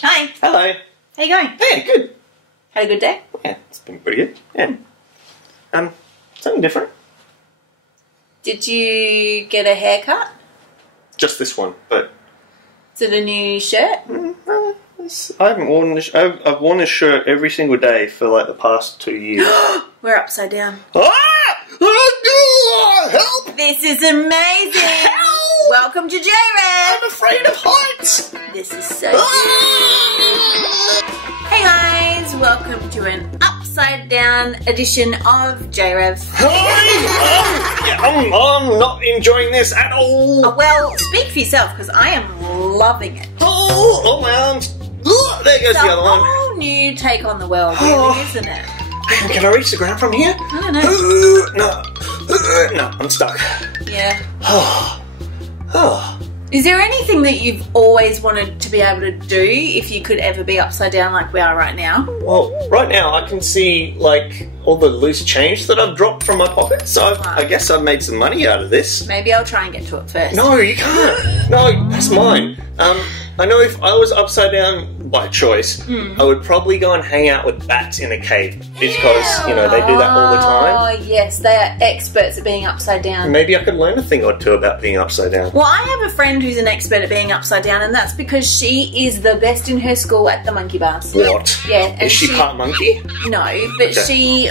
Hi. Hello. How you going? Yeah, good. Had a good day? Yeah, it's been pretty good. Yeah. Something different. Did you get a haircut? Just this one, but Is it a new shirt? I haven't worn this. I've worn this shirt every single day for like the past 2 years. We're upside down. Help! This is amazing! Help! Welcome to JRev! I'm afraid of heights! This is so good. Hey guys, welcome to an upside down edition of JRev. I'm not enjoying this at all. Well, speak for yourself because I am loving it. Oh, well. There goes the other one. It's a whole new take on the world, really, isn't it? Can I reach the ground from here? I don't know. No, I'm stuck. Yeah. Is there anything that you've always wanted to be able to do if you could ever be upside down like we are right now? Well, right now I can see like all the loose change that I've dropped from my pocket, so I guess I've made some money out of this. Maybe I'll try and get to it first. No, you can't. No, that's mine. I know if I was upside down by choice, I would probably go and hang out with bats in a cave because, you know, they do that all the time. Oh, yes, they are experts at being upside down. Maybe I could learn a thing or two about being upside down. Well, I have a friend who's an expert at being upside down, and that's because she is the best in her school at the monkey bars. What? Yeah. And Is she part monkey? No, but she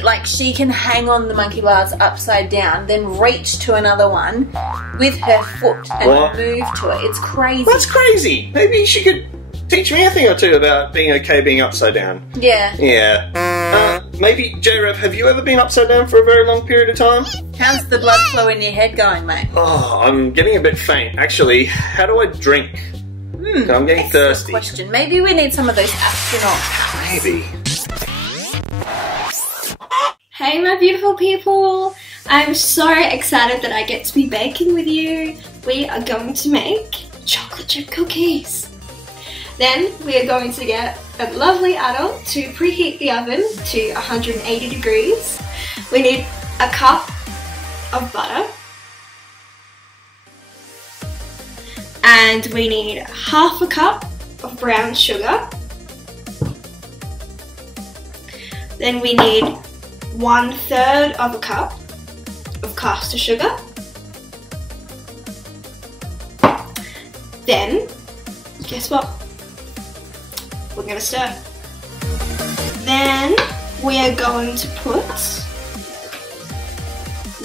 can hang on the monkey bars upside down, then reach to another one with her foot and move to it. It's crazy. That's crazy. Maybe she could teach me a thing or two about being okay being upside down. Yeah. Yeah. Maybe, JRev, have you ever been upside down for a very long period of time? How's the blood flow in your head going, mate? Oh, I'm getting a bit faint. Actually, how do I drink? I'm getting thirsty. Question. Maybe we need some of those astronauts. Maybe. Hey my beautiful people! I'm so excited that I get to be baking with you. We are going to make chocolate chip cookies. Then we are going to get a lovely adult to preheat the oven to 180 degrees. We need a cup of butter. And we need half a cup of brown sugar. Then we need 1/3 of a cup of caster sugar. Then, guess what? We're going to stir. Then we are going to put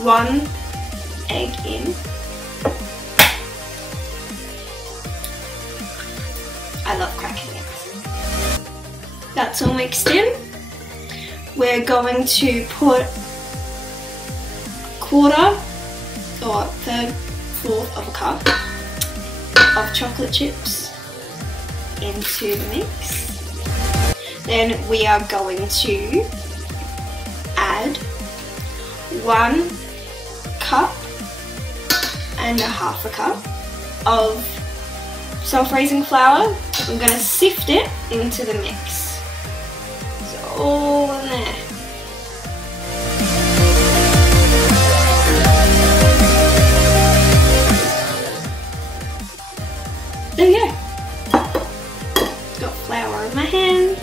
1 egg in. I love cracking eggs. That's all mixed in. We're going to put 1/4 or 1/4 of a cup of chocolate chips into the mix. Then we are going to add 1 cup and a half a cup of self-raising flour. I'm going to sift it into the mix. It's all in there. There we go. Got flour in my hands.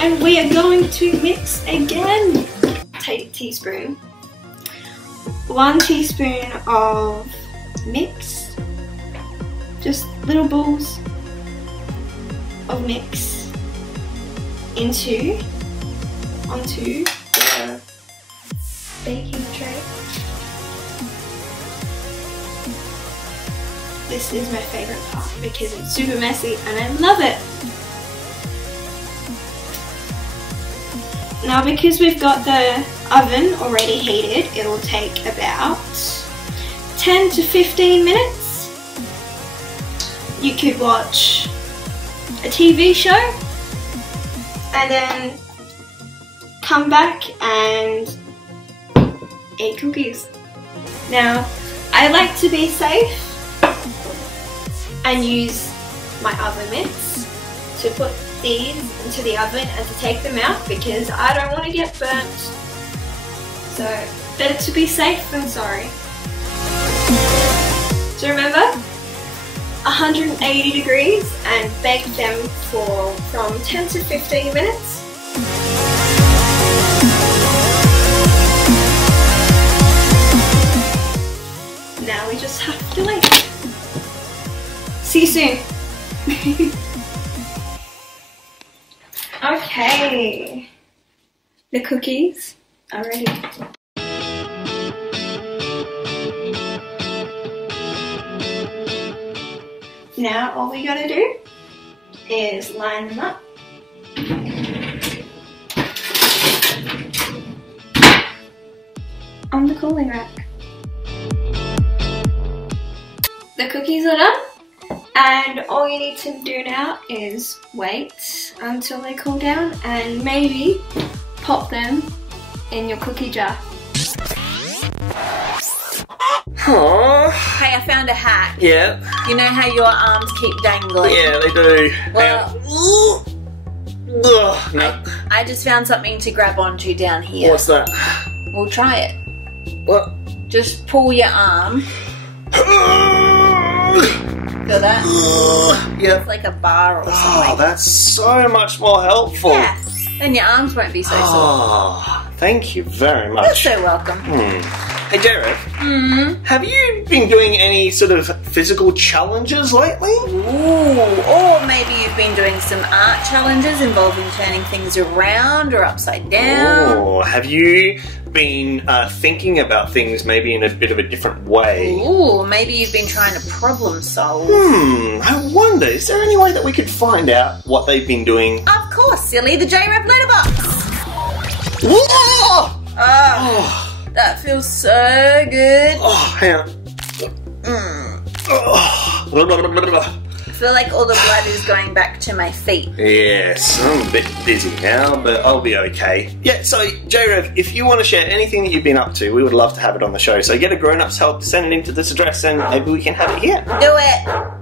And we are going to mix again. Take a teaspoon. 1 teaspoon of mix. Just little balls of mix onto the baking tray. This is my favourite part because it's super messy and I love it. Now because we've got the oven already heated, it'll take about 10 to 15 minutes. You could watch a TV show and then come back and eat cookies. Now, I like to be safe and use my oven mitts to put these into the oven and to take them out because I don't want to get burnt. So, better to be safe than sorry. So remember, 180 degrees and bake them for from 10 to 15 minutes. Now we just have to wait. See you soon. Okay, the cookies are ready. Now all we gotta do is line them up. On the cooling rack. The cookies are done, and all you need to do now is wait until they cool down and maybe pop them in your cookie jar. Aww. Hey, I found a hack. Yeah. You know how your arms keep dangling? Yeah, they do. Well, Ugh, no. I just found something to grab onto down here. What's that? We'll try it. What? Just pull your arm. Feel that? Yeah. It's like a bar or something. Oh, that's so much more helpful. Yeah. Then your arms won't be so sore. Oh, thank you very much. You're so welcome. Hey, JRev. Have you been doing any sort of physical challenges lately? Ooh, or maybe you've been doing some art challenges involving turning things around or upside down. Or have you been thinking about things maybe in a bit of a different way? Ooh, maybe you've been trying to problem solve. I wonder, is there any way that we could find out what they've been doing? Of course, silly, the JRev letterbox. Whoa! Oh, that feels so good. Oh, hang on. I feel like all the blood is going back to my feet. Yes, I'm a bit dizzy now, but I'll be okay. Yeah, so JRev, if you want to share anything that you've been up to, we would love to have it on the show. So get a grown-up's help, send it into this address, and maybe we can have it here. Do it.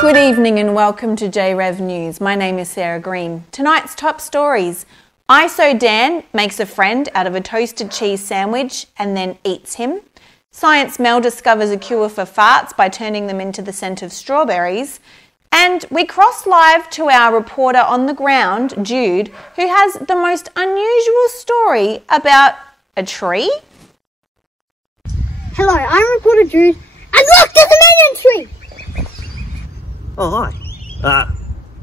Good evening and welcome to JRev News. My name is Sarah Green. Tonight's top stories. ISO Dan makes a friend out of a toasted cheese sandwich and then eats him. Science Mel discovers a cure for farts by turning them into the scent of strawberries. And we cross live to our reporter on the ground, Jude, who has the most unusual story about a tree. Hello, I'm reporter Jude, and look, there's an onion tree! Oh, hi.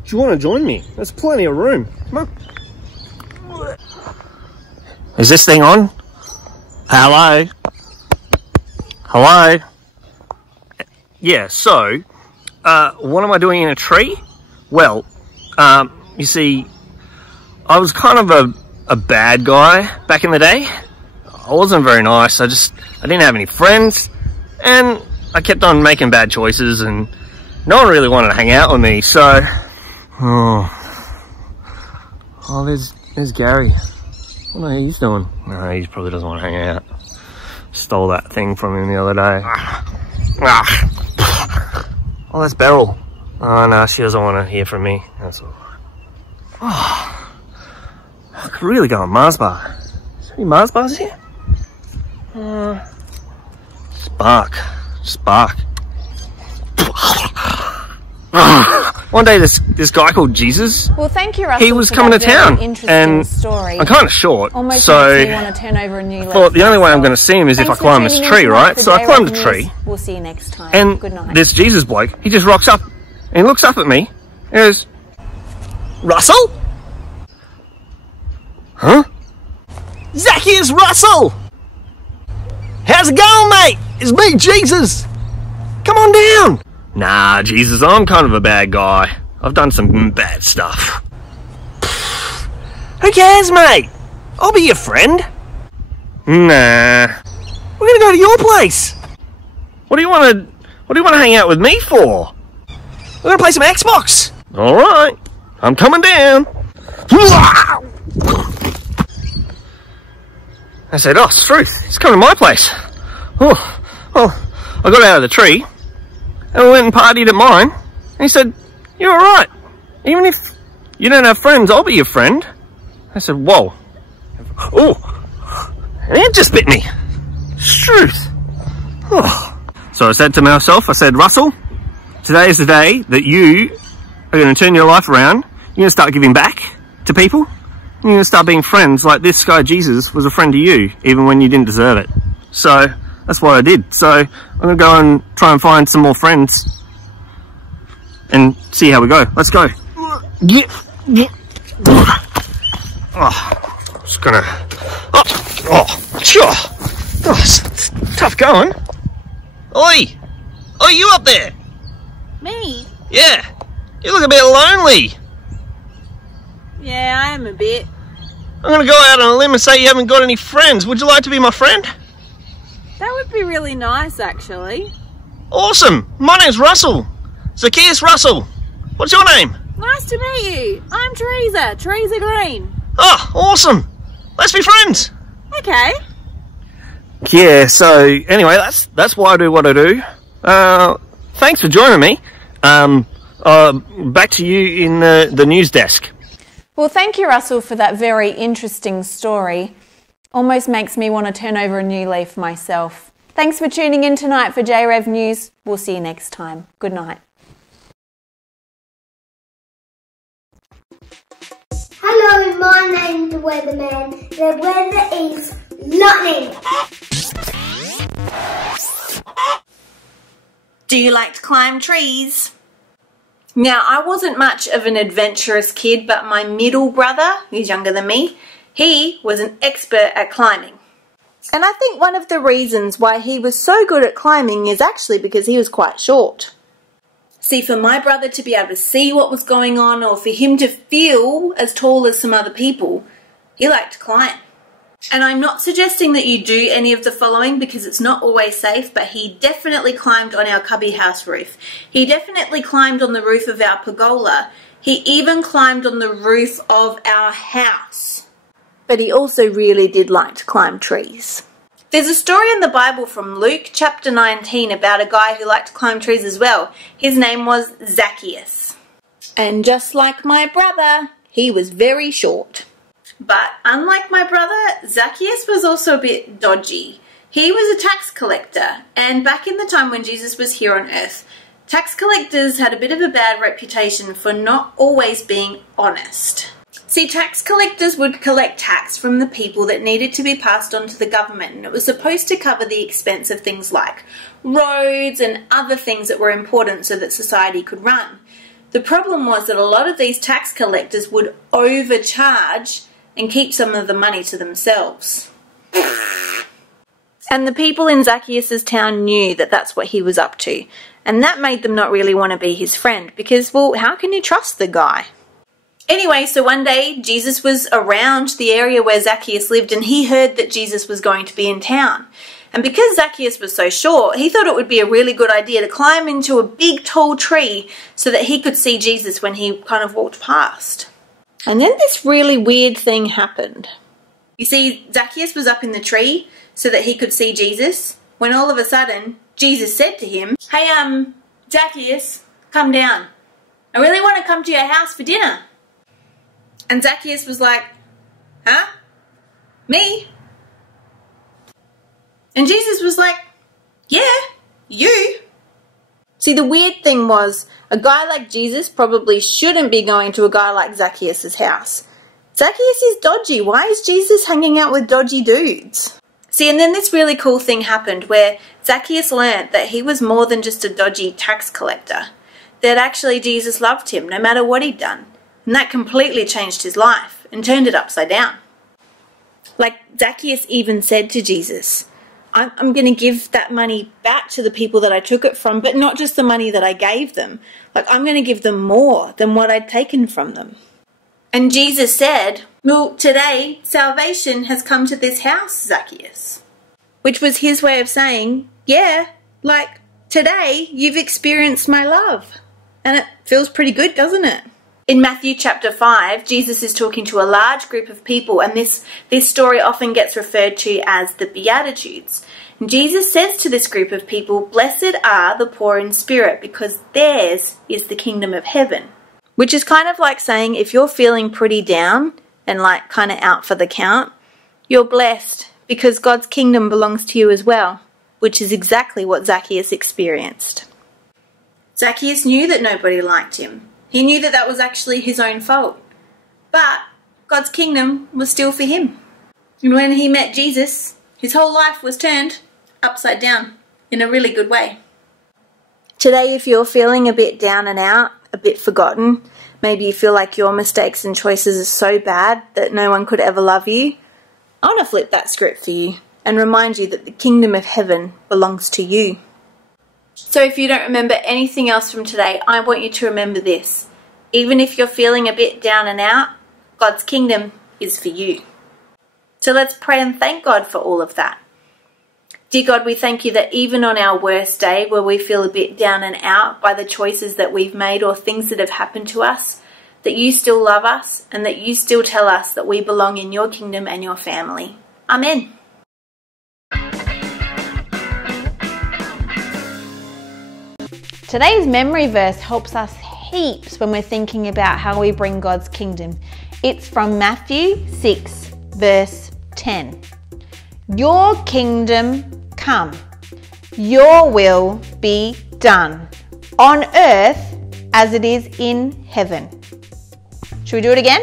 Do you want to join me? There's plenty of room. Come on. Is this thing on? Hello? Hello? Yeah, so, what am I doing in a tree? Well, you see, I was kind of a bad guy back in the day. I wasn't very nice. I didn't have any friends, and I kept on making bad choices, and no one really wanted to hang out with me, so... Oh, there's Gary. What are you doing? No, he probably doesn't want to hang out. Stole that thing from him the other day. Oh, that's Beryl. Oh, no, she doesn't want to hear from me. That's all right. Oh, I could really go on Mars bar. Is there any Mars bars here? Spark. One day this guy called Jesus, Well, thank you, Russell, he was for coming to that very town, interesting and story. I'm kind of short, Almost so makes me want to turn over a new leaf. thought the only way I'm going to see him is if I climb this tree, right? So I climbed the tree, We'll see you next time. and Good night. this Jesus bloke, he just rocks up, and he looks up at me, and he goes, Russell? Huh? Zacchaeus Russell! How's it going, mate? It's me, Jesus! Come on down! Nah, Jesus, I'm kind of a bad guy. I've done some bad stuff. Who cares, mate? I'll be your friend. Nah. We're gonna go to your place. What do you wanna hang out with me for? We're gonna play some Xbox. Alright. I'm coming down. I said, oh, Struth, he's coming to my place. Oh, well, I got out of the tree and we went and partied at mine. And he said, you're all right. Even if you don't have friends, I'll be your friend. I said, whoa. Oh, and it just bit me. Struth. Oh. So I said to myself, I said, Russell, today is the day that you are going to turn your life around. You're going to start giving back to people. You're going to start being friends like this guy Jesus was a friend to you, even when you didn't deserve it. So that's what I did. So I'm going to go and try and find some more friends and see how we go. Let's go. Oh, just gonna. Sure. Oh, it's tough going. Oi! Oi, you up there? Me? Yeah. You look a bit lonely. Yeah, I am a bit. I'm gonna go out on a limb and say you haven't got any friends. Would you like to be my friend? That would be really nice, actually. Awesome. My name's Russell. Zacchaeus Russell. What's your name? Nice to meet you. I'm Teresa Green. Oh, awesome. Let's be friends. Okay. Yeah, so anyway, that's why I do what I do. Thanks for joining me. Back to you in the news desk. Well, thank you, Russell, for that very interesting story. Almost makes me want to turn over a new leaf myself. Thanks for tuning in tonight for JRev News. We'll see you next time. Good night. Hello, my name's the Weatherman. The weather is lightning. Do you like to climb trees? Now, I wasn't much of an adventurous kid, but my middle brother, who's younger than me, he was an expert at climbing. And I think one of the reasons why he was so good at climbing is actually because he was quite short. See, for my brother to be able to see what was going on, or for him to feel as tall as some other people, he liked to climb. And I'm not suggesting that you do any of the following because it's not always safe, but he definitely climbed on our cubby house roof. He definitely climbed on the roof of our pergola. He even climbed on the roof of our house. But he also really did like to climb trees. There's a story in the Bible from Luke chapter 19 about a guy who liked to climb trees as well. His name was Zacchaeus. And just like my brother, he was very short. But unlike my brother, Zacchaeus was also a bit dodgy. He was a tax collector, and back in the time when Jesus was here on earth, tax collectors had a bit of a bad reputation for not always being honest. See, tax collectors would collect tax from the people that needed to be passed on to the government, and it was supposed to cover the expense of things like roads and other things that were important so that society could run. The problem was that a lot of these tax collectors would overcharge and keep some of the money to themselves. And the people in Zacchaeus' town knew that that's what he was up to, and that made them not really want to be his friend because, well, how can you trust the guy? Anyway, so one day Jesus was around the area where Zacchaeus lived and he heard that Jesus was going to be in town. And because Zacchaeus was so short, he thought it would be a really good idea to climb into a big tall tree so that he could see Jesus when he kind of walked past. And then this really weird thing happened. You see, Zacchaeus was up in the tree so that he could see Jesus, when all of a sudden Jesus said to him, "Hey, Zacchaeus, come down. I really want to come to your house for dinner." And Zacchaeus was like, "Huh? Me?" And Jesus was like, "Yeah, you." See, the weird thing was, a guy like Jesus probably shouldn't be going to a guy like Zacchaeus' house. Zacchaeus is dodgy. Why is Jesus hanging out with dodgy dudes? See, and then this really cool thing happened where Zacchaeus learnt that he was more than just a dodgy tax collector. That actually Jesus loved him no matter what he'd done. And that completely changed his life and turned it upside down. Like Zacchaeus even said to Jesus, I'm going to give that money back to the people that I took it from, but not just the money that I gave them. Like, I'm going to give them more than what I'd taken from them. And Jesus said, "Well, today salvation has come to this house, Zacchaeus." Which was his way of saying, yeah, like today you've experienced my love. And it feels pretty good, doesn't it? In Matthew chapter 5, Jesus is talking to a large group of people, and this story often gets referred to as the Beatitudes. And Jesus says to this group of people, "Blessed are the poor in spirit, because theirs is the kingdom of heaven." Which is kind of like saying if you're feeling pretty down and like kind of out for the count, you're blessed because God's kingdom belongs to you as well, which is exactly what Zacchaeus experienced. Zacchaeus knew that nobody liked him. He knew that that was actually his own fault. But God's kingdom was still for him. And when he met Jesus, his whole life was turned upside down in a really good way. Today, if you're feeling a bit down and out, a bit forgotten, maybe you feel like your mistakes and choices are so bad that no one could ever love you, I want to flip that script for you and remind you that the kingdom of heaven belongs to you. So if you don't remember anything else from today, I want you to remember this. Even if you're feeling a bit down and out, God's kingdom is for you. So let's pray and thank God for all of that. Dear God, we thank you that even on our worst day, where we feel a bit down and out by the choices that we've made or things that have happened to us, that you still love us and that you still tell us that we belong in your kingdom and your family. Amen. Today's memory verse helps us heaps when we're thinking about how we bring God's kingdom. It's from Matthew 6, verse 10. Your kingdom come, your will be done, on earth as it is in heaven. Should we do it again?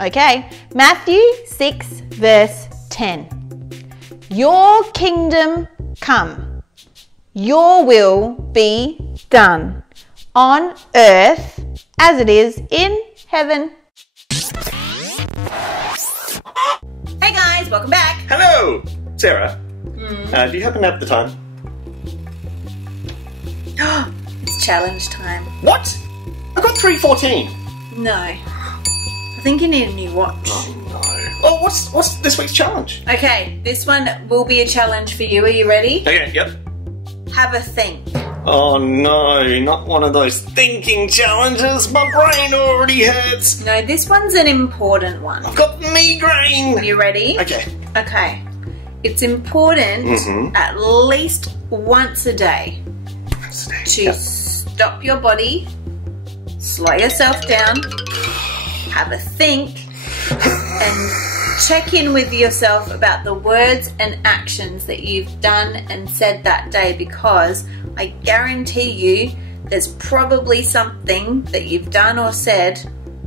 Okay, Matthew 6, verse 10. Your kingdom come, your will be done, on earth as it is in heaven. Hey guys, welcome back. Hello, Sarah. Do you happen to have the time? It's challenge time. What? I got 3:14. No. I think you need a new watch. Oh no. Well, what's this week's challenge? Okay, this one will be a challenge for you. Are you ready? Okay, yep. Have a think. Oh no, not one of those thinking challenges. My brain already hurts. No, this one's an important one. I've got migraine. You ready? Okay. Okay. It's important at least once a day to stop your body, slow yourself down, have a think, and check in with yourself about the words and actions that you've done and said that day, because I guarantee you there's probably something that you've done or said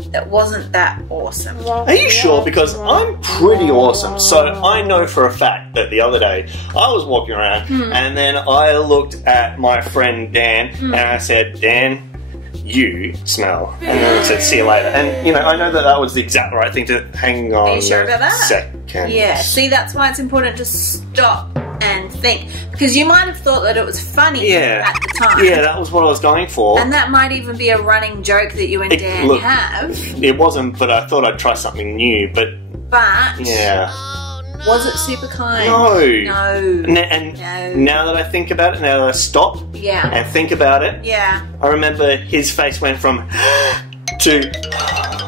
that wasn't that awesome. Are you sure? Because I'm pretty awesome. So I know for a fact that the other day I was walking around and then I looked at my friend Dan and I said, Dan, you smell. And then I said, see you later. And, you know, I know that that was the exact right thing to hang on. Are you sure about that? Second. Yeah, see, that's why it's important to stop and think. Because you might have thought that it was funny at the time. Yeah, that was what I was going for. And that might even be a running joke that you and Dan have. It wasn't, but I thought I'd try something new. But yeah. Was it super kind? No. No. And now that I think about it, now that I stop and think about it, I remember his face went from to...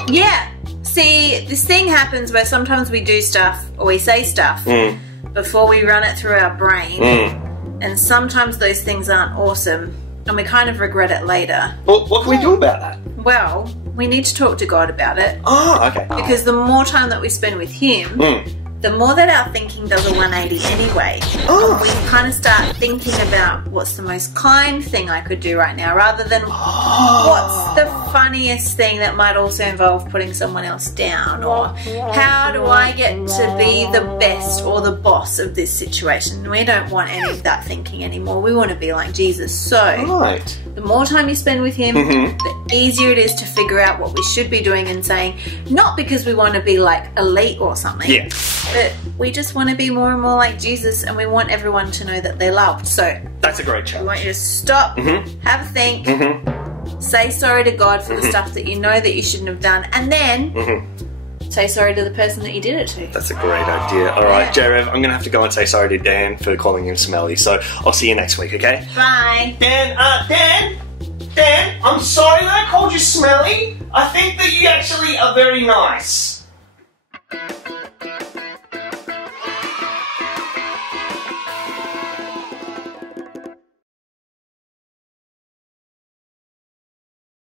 Yeah. See, this thing happens where sometimes we do stuff or we say stuff before we run it through our brain. And sometimes those things aren't awesome and we kind of regret it later. Well, what can we do about that? Well, we need to talk to God about it. Oh, okay. Because the more time that we spend with Him, the more that our thinking does a 180 anyway. We kind of start thinking about what's the most kind thing I could do right now, rather than what's the funniest thing that might also involve putting someone else down, or how do I get to be the best or the boss of this situation. We don't want any of that thinking anymore. We want to be like Jesus. So the more time you spend with Him, the easier it is to figure out what we should be doing and saying, not because we want to be like elite or something, but we just want to be more and more like Jesus, and we want everyone to know that they're loved. So that's a great challenge. We want you to stop, have a think, say sorry to God for the stuff that you know that you shouldn't have done, and then say sorry to the person that you did it to. That's a great idea. All right, JRev, I'm going to have to go and say sorry to Dan for calling him smelly, so I'll see you next week, okay? Bye. Dan, Dan, I'm sorry that I called you smelly. I think that you actually are very nice.